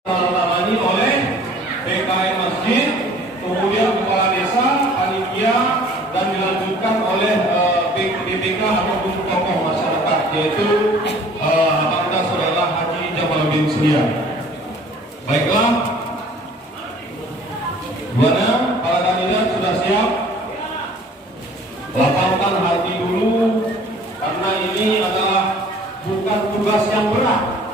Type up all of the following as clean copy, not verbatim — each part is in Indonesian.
Tangani oleh DKM Masjid, kemudian Kepala Desa, Panitia, dan dilanjutkan oleh BPK ataupun tokoh masyarakat, yaitu Anda Saudara Haji Jamaluddin Surya. Baiklah, gimana para kandidat sudah siap? Lapangkan hati dulu, karena ini adalah bukan tugas yang berat.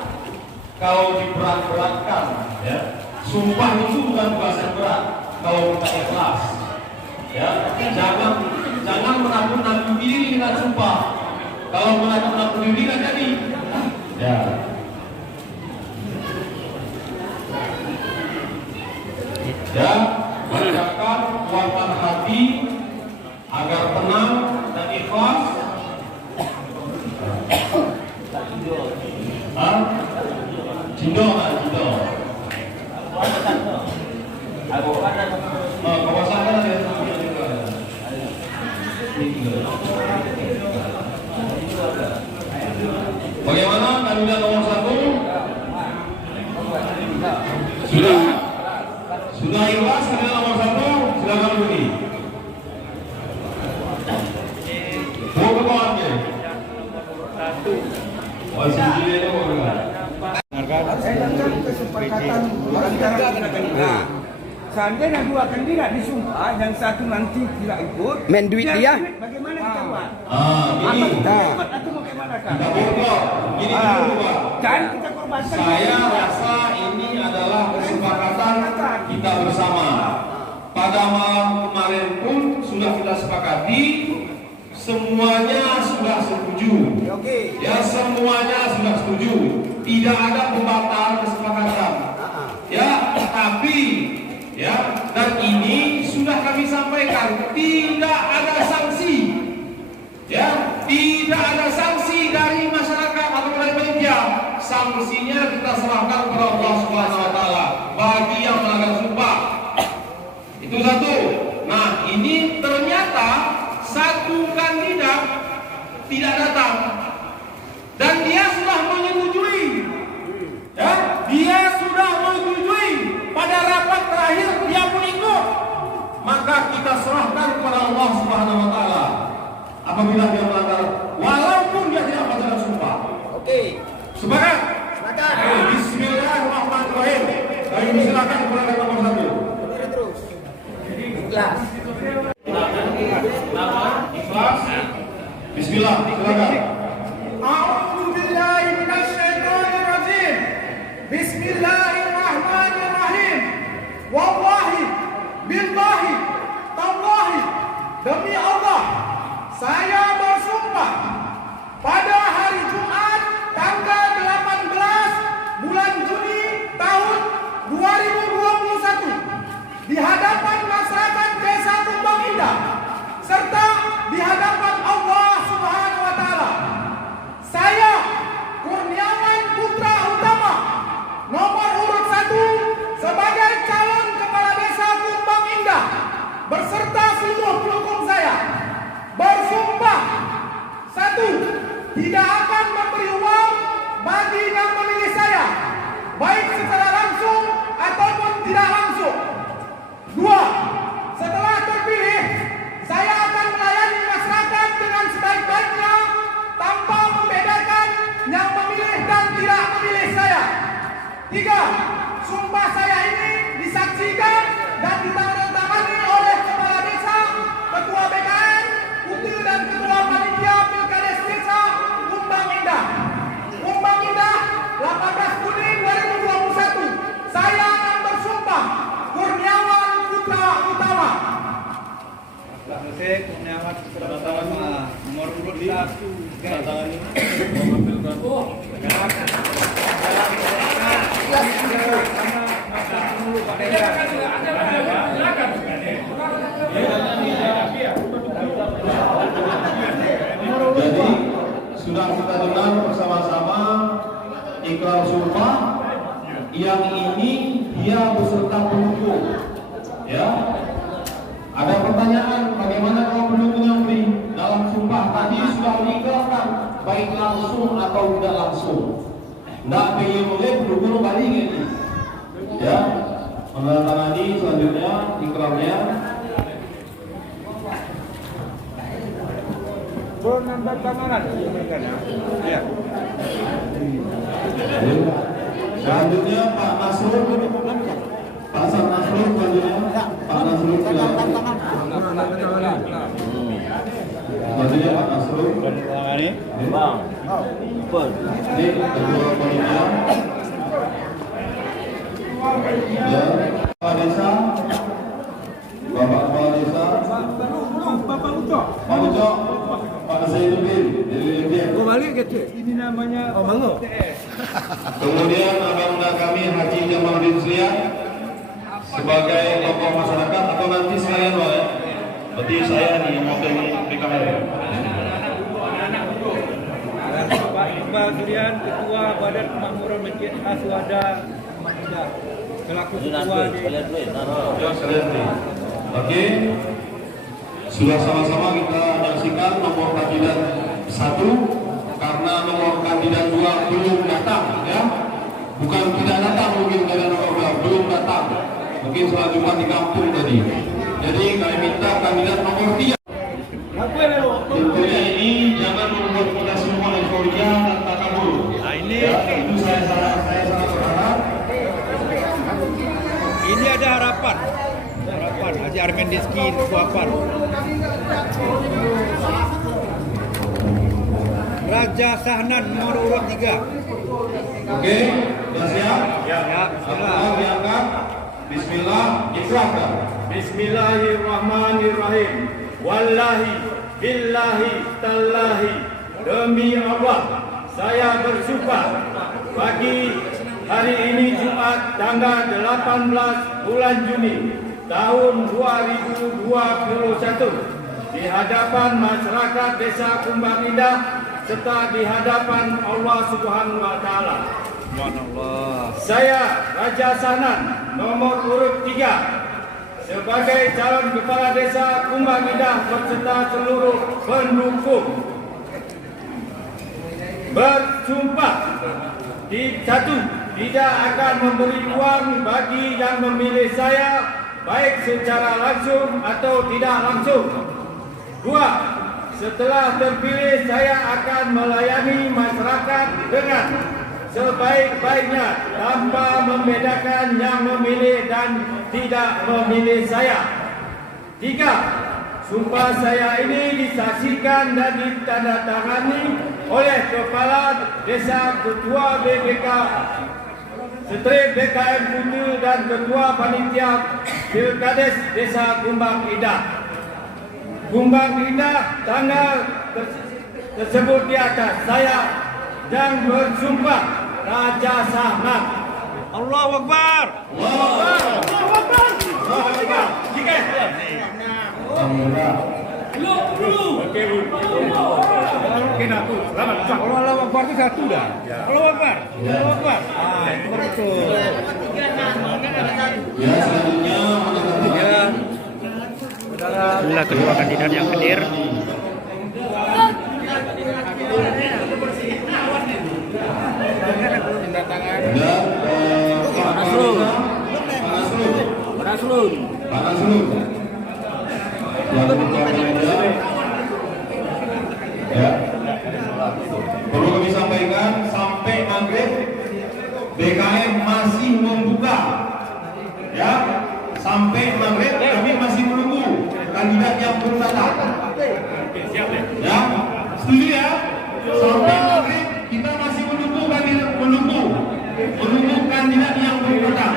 Kalau diberat-beratkan, ya, sumpah itu bukan tugas yang berat. Kalau kita ikhlas, ya, jangan menakut-nakuti diri dengan sumpah. Kalau menakut-nakuti diri kan jadi, ya. Ya, bacakan kuatkan hati agar tenang dan ikhlas. Cindo. Kawasan kan ada. Bagaimana kandidat nomor 1? Sudah ikhlas kandidat nomor 1? Silakan bunyi. Mau ke bawah ke? Kesepakatan nah, seandainya dua kandidat disumpah dan satu nanti tidak ikut, main duit dia. Bagaimana kita buat? Atau bagaimana kan? Gini dulu, Pak. Kan kita korbankan. Saya rasa ini adalah kesepakatan kita bersama. Pada malam kemarin pun sudah kita sepakati, semuanya sudah setuju. Ya, semuanya sudah setuju. Tidak ada pembatal kesepakatan. Ya, tapi ya, dan ini sudah kami sampaikan, tidak ada sanksi. Ya, tidak ada sanksi dari masyarakat atau dari panitia. Sanksinya kita serahkan kepada Allah Subhanahu wa taala bagi yang melanggar sumpah. Itu satu. Nah, ini ternyata satu kandidat tidak datang. Dan dia sudah menyetujui. Ya, dia sudah menyetujui. Pada rapat terakhir dia pun ikut. Maka kita serahkan kepada Allah Subhanahu wa taala. Apabila dia melanggar, walaupun dia tidak melanggar sumpah. Oke. Sepakat? Sepakat. Bismillahirrahmanirrahim. Kami silakan kepada nomor 1. Terus. Ikhlas. Nama ikhlas. Bismillah. Silakan. A'udzubillahi minasyaitonirrajim. Bismillahirrahmanirrahim. Wallahi, billahi, tallahi, demi Allah, saya bersumpah pada hari Jumat tanggal 18 bulan Juni tahun 2021 di hadapan masyarakat Desa Tumbang Indah serta di hadapan Allah Subhanahu wa taala. Saya Kurniawan Putra Utama nomor urut 1 sebagai calon kepala desa Tumbang Indah berserta seluruh pendukung saya bersumpah 1. Tidak akan memberi uang bagi yang memilih saya, baik secara langsung ataupun tidak langsung. 2. Setelah terpilih, saya akan melayani masyarakat dengan sebaik-baiknya tanpa membedakan yang memilih dan tidak memilih saya. 3. Sumpah saya ini disaksikan dan ditandatangani oleh Kepala Desa, Ketua BKN, Kutil dan Ketua Panitia Pilkades Desa Tumbang Indah. Tumbang Indah, 18 Juni 2021. Saya akan bersumpah Kurniawan Putra Utama. Kurniawan Putra Utama nomor urut 1. Jadi sudah kita dengar bersama-sama ikrar sumpah yang ini dia beserta pendukung. Ya, ada pertanyaan bagaimana kalau pendukung yang beri dalam sumpah tadi sudah mengikrarkan baik langsung atau tidak langsung. Nggak pengen mulai pendukung balik ini. Ya, menandatangani selanjutnya ikrarnya. Penandatanganan ya. Selanjutnya Pak Nasrul, Pak Hasan Nasrul selanjutnya. Pak Nasrul silakan. Selanjutnya Pak Nasrul. Ini Bang. Ini ketua panitia. Ya, Kepala Desa, Bapak Kepala Desa, Bapak Ucok. Pak Ucok, Pak Zainuddin, dari Limpia. Balik gitu. Ini namanya Mango. Kemudian abang kami Haji Jamaluddin Slian sebagai tokoh masyarakat atau nanti sekalian Pak ya. Berarti saya nih yang mau di kamera. Pak Iqbal Surian, Ketua Badan Kemakmuran Masjid Aswada Makidah, selaku Ketua di Ya, sekalian nih. Oke. Sudah sama-sama kita menyaksikan nomor kandidat 1 karena nomor kandidat 2 belum datang ya. Bukan tidak datang mungkin kandidat nomor 2 belum datang. Mungkin selanjutnya di kampung tadi. Jadi kami minta kandidat nomor 3. Tentunya ini jangan membuat kita semua euforia dan takabur. Nah, ini Ya, itu saya sangat berharap. ini ada harapan. Haji Armen Diski Suapan. Raja Sahnan nomor urut 3. Oke, sudah siap? Ya, bismillah. Bismillah, diangkat. Bismillah, ikrarkan. Bismillahirrahmanirrahim. Wallahi, billahi, tallahi. Demi Allah, saya bersumpah bagi hari ini Jumat tanggal 18 bulan Juni tahun 2021 di hadapan masyarakat Desa Kumbang Indah serta di hadapan Allah Subhanahu wa taala. Subhanallah. Saya Raja Sahnan nomor urut 3 sebagai calon kepala desa Kumbang Indah beserta seluruh pendukung bersumpah tidak akan memberi uang bagi yang memilih saya baik secara langsung atau tidak langsung. 2. Setelah terpilih saya akan melayani masyarakat dengan sebaik-baiknya tanpa membedakan yang memilih dan tidak memilih saya. 3. Sumpah saya ini disaksikan dan ditandatangani oleh Kepala Desa, Ketua BPK Strip BKM Kutu dan Ketua Panitia Pilkades Desa Kumbang Indah. Kumbang Indah tanggal tersebut di atas saya yang bersumpah Raja Sahnan. Allahu Akbar. Allahu Akbar. Allahu Akbar. Jika Kalau Allah Akbar itu satu dah. Allahu Akbar. Allahu Akbar. Itu betul. Ya, selanjutnya Ya. Inilah kedua kandidat yang hadir. dan Pak Nasrul. Pak Nasrul. Yang berkomentar. Ya. Perlu kami sampaikan sampai maghrib BKM masih membuka. Ya. Sampai maghrib kami masih menunggu kandidat yang belum datang. Ya. Setuju ya? Sampai maghrib kita masih menunggu kandidat yang belum datang.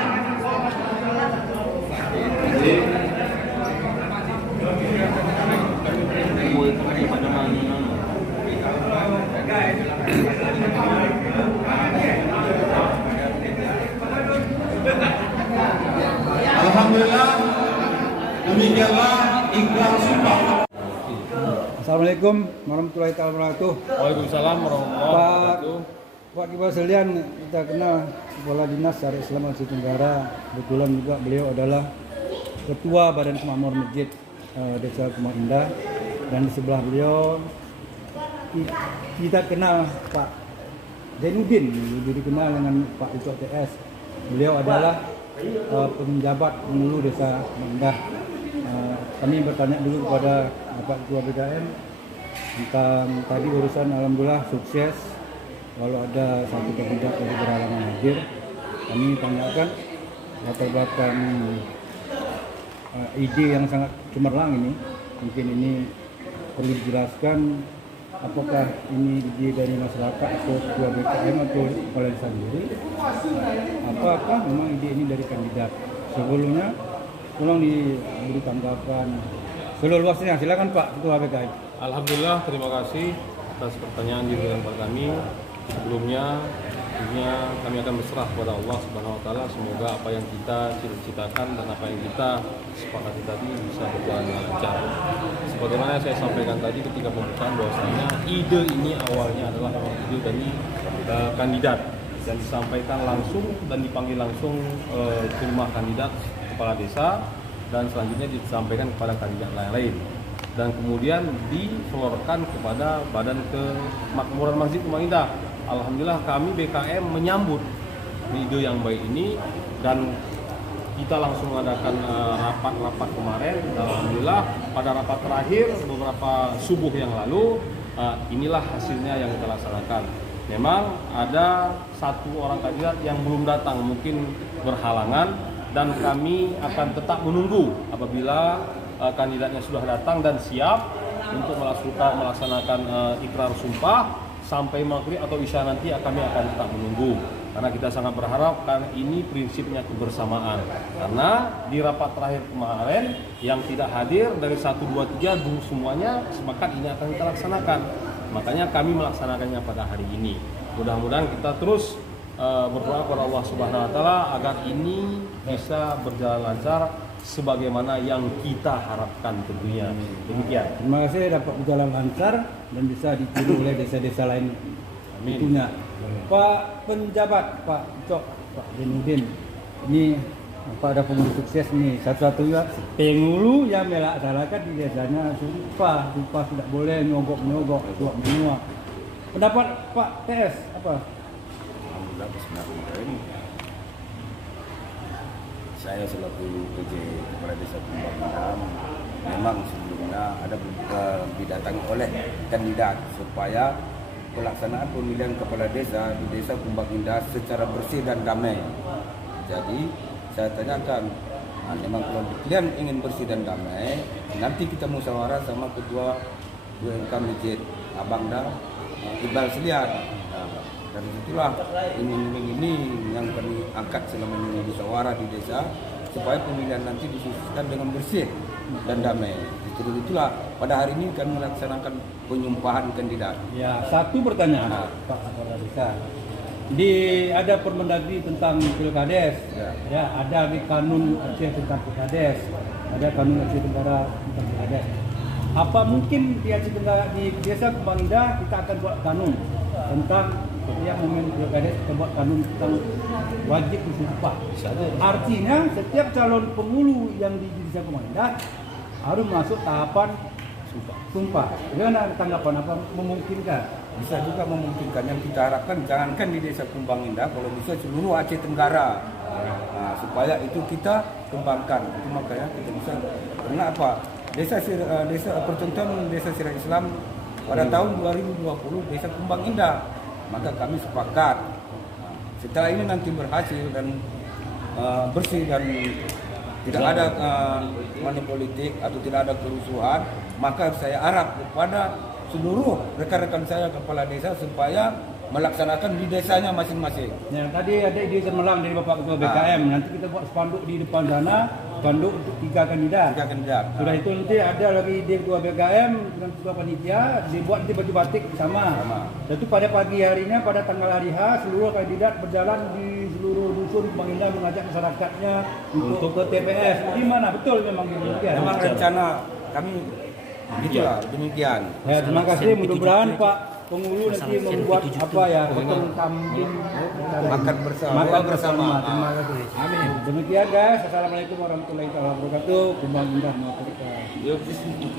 Alhamdulillah, demikianlah ikrar sumpah. Assalamualaikum warahmatullahi wabarakatuh. Waalaikumsalam warahmatullahi Pak wabarakatuh. Pak Iqbal Selian, kita kenal Kepala Dinas Syariah Islam Aceh Tenggara. Kebetulan juga beliau adalah Ketua Badan Kemakmuran Masjid Desa Kumbang Indah, dan di sebelah beliau kita kenal Pak Zainuddin, lebih dikenal dengan Pak Ucok TS. Beliau adalah penjabat pengulu desa Indah. Kami bertanya dulu kepada Bapak Ketua BKM tentang tadi urusan, alhamdulillah sukses. Walau ada satu kandidat yang berhalangan hadir, kami tanyakan latar belakang ide yang sangat cemerlang ini. Mungkin ini perlu dijelaskan, apakah ini ide dari masyarakat atau Ketua BKM atau kepala desa sendiri, apakah memang ide ini dari kandidat. Sebelumnya tolong diberi tanggapan seluruhnya. Silakan Pak Ketua BKM. Alhamdulillah, terima kasih atas pertanyaan diberikan kepada kami. Sebelumnya tentunya kami akan berserah kepada Allah Subhanahu wa taala, semoga apa yang kita cita-citakan dan apa yang kita sepakati tadi bisa berjalan dengan lancar. Sebagaimana saya sampaikan tadi ketika pembukaan, bahwasanya ide ini awalnya adalah ide dari kandidat dan disampaikan langsung dan dipanggil langsung ke rumah kandidat kepala desa, dan selanjutnya disampaikan kepada kandidat lain-lain, dan kemudian diseluruhkan kepada Badan Kemakmuran Masjid Kumbang Indah. Alhamdulillah kami BKM menyambut ide yang baik ini, dan kita langsung mengadakan rapat kemarin. Alhamdulillah pada rapat terakhir beberapa subuh yang lalu, inilah hasilnya yang kita laksanakan. Memang ada satu orang kandidat yang belum datang, mungkin berhalangan, dan kami akan tetap menunggu apabila kandidatnya sudah datang dan siap untuk melaksanakan ikrar sumpah sampai maghrib atau isya nanti, kami akan tetap menunggu, karena kita sangat berharap kan ini prinsipnya kebersamaan. Karena di rapat terakhir kemarin yang tidak hadir dari 1, 2, 3 semuanya sepakat ini akan kita laksanakan, makanya kami melaksanakannya pada hari ini. Mudah-mudahan kita terus berdoa kepada Allah Subhanahu wa taala agar ini bisa berjalan lancar sebagaimana yang kita harapkan tentunya. Demikian. Terima kasih dapat berjalan lancar dan bisa ditiru oleh desa-desa lain tentunya. Pak penjabat, Pak Cok, Pak Zainuddin, ini Pak ada pengurus sukses nih, satu-satunya pengulu yang melaksanakan di desanya sumpah tidak boleh nyogok, suap menyuap. Pendapat Pak TS apa? Alhamdulillah, bismillahirrahmanirrahim. Saya selaku PJ Kepala Desa Kumbang Indah memang sebelumnya ada didatangi oleh kandidat supaya pelaksanaan pemilihan kepala desa di Desa Kumbang Indah secara bersih dan damai. Jadi saya tanyakan, memang kalau kalian ingin bersih dan damai, nanti kita musyawarah sama Ketua UMK Masjid Abang dah Iqbal Seliat. Dan itulah ini yang kami angkat selama ini musyawarah di desa, supaya pemilihan nanti disukseskan dengan bersih dan damai. Itulah pada hari ini kami melaksanakan penyumpahan kandidat. Ya, satu pertanyaan Pak Kepala Desa. Ada Permendagri tentang Pilkades, ya ada di Kanun Aceh tentang Pilkades, ada Kanun Aceh Tenggara tentang Pilkades. Apa mungkin di Aceh Tenggara, di Desa Kumbang Indah kita akan buat kanun tentang setiap momen Pilkades, kita buat kanun tentang wajib bersumpah. Artinya setiap calon pengulu yang di Desa Kumbang Indah harus masuk tahapan sumpah. Bagaimana tanggapan, apa memungkinkan? Bisa juga memungkinkan. Yang kita harapkan jangankan di Desa Kumbang Indah, kalau bisa seluruh Aceh Tenggara. Nah, supaya itu kita kembangkan. Itu makanya kita bisa. Karena apa? Desa percontohan Desa Sirah Islam pada tahun 2020 Desa Kumbang Indah. Maka kami sepakat setelah ini nanti berhasil dan bersih dan tidak ada money politik atau tidak ada kerusuhan, maka saya harap kepada seluruh rekan-rekan saya kepala desa supaya melaksanakan di desanya masing-masing. Ya, tadi ada ide cemerlang dari Bapak Ketua BKM. Nanti kita buat spanduk di depan sana, spanduk untuk 3 kandidat. Sudah itu nanti ada lagi ide Ketua BKM dengan Ketua Panitia, dibuat nanti baju batik sama. Tentu pada pagi harinya, pada tanggal hari H, seluruh kandidat berjalan di seluruh dusun Kumbang Indah mengajak masyarakatnya untuk ke TPS. Di mana betul memang demikian. Memang rencana kami itulah demikian. Ya, terima kasih. Mudah-mudahan Pak Pengulu nanti membuat apa ya, potong kambing Makan bersama. Terima kasih. Amin. Demikian guys. Assalamualaikum warahmatullahi wabarakatuh. Kumbang Indah.